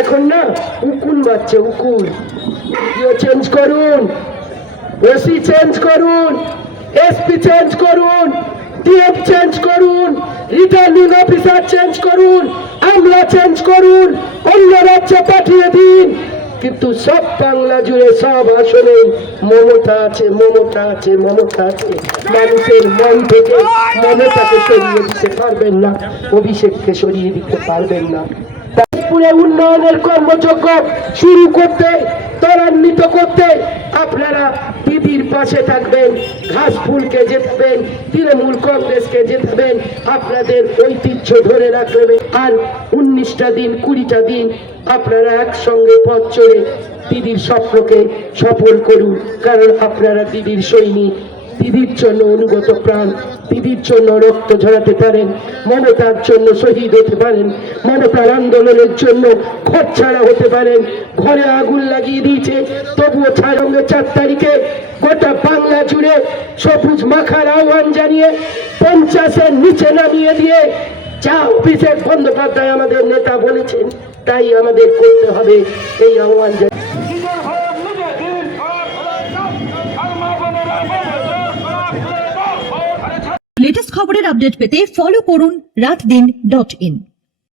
এখন না উকুল বাচ্চা, উকুল। চেঞ্জ করুন, ওসি চেঞ্জ করুন, এসপি চেঞ্জ করুন, ডিএম চেঞ্জ করুন, রিটার্নিং অফিসার চেঞ্জ করুন, আমলা চেঞ্জ করুন, অন্য রাজ্যে পাঠিয়ে দিন, কিন্তু সব বাংলা জুড়ে সব আসলে মমতা আছে, মমতা আছে, মমতা আছে। মানুষের মন থেকে মমতাকে সরিয়ে দিতে পারবেন না, অভিষেককে সরিয়ে দিতে পারবেন না। পুরে উন্নয়নের কর্মযজ্ঞ শুরু করতে, ত্বরান্বিত করতে আপনারা দিদির পাশে থাকবেন, ঘাসফুলকে জেতাবেন, তৃণমূল কংগ্রেসকে জেতাবেন, আপনাদের ঐতিহ্য ধরে রাখবেন। আর 19টা দিন 20টা দিন আপনারা একসঙ্গে পথ চলে দিদির স্বপ্নকে সফল করুন, কারণ আপনারা দিদির সৈনিক, দিদির জন্য অনুগত প্রাণ, দিদির জন্য রক্ত ঝরাতে পারেন, মমতার জন্য শহীদ হতে পারেন, মমতার আন্দোলনের জন্য ঘর ছাড়া হতে পারেন। ঘরে আগুন লাগিয়ে দিয়েছে, তবুও 4 তারিখে গোটা বাংলা জুড়ে সবুজ মাখার আহ্বান জানিয়ে 50-এর নিচে নামিয়ে দিয়ে যা অভিষেক বন্দ্যোপাধ্যায় আমাদের নেতা বলেছেন তাই আমাদের করতে হবে, এই আহ্বান জানিয়ে। লেটেস্ট খবরের আপডেট পেতে ফলো করুন রাতদিন.in।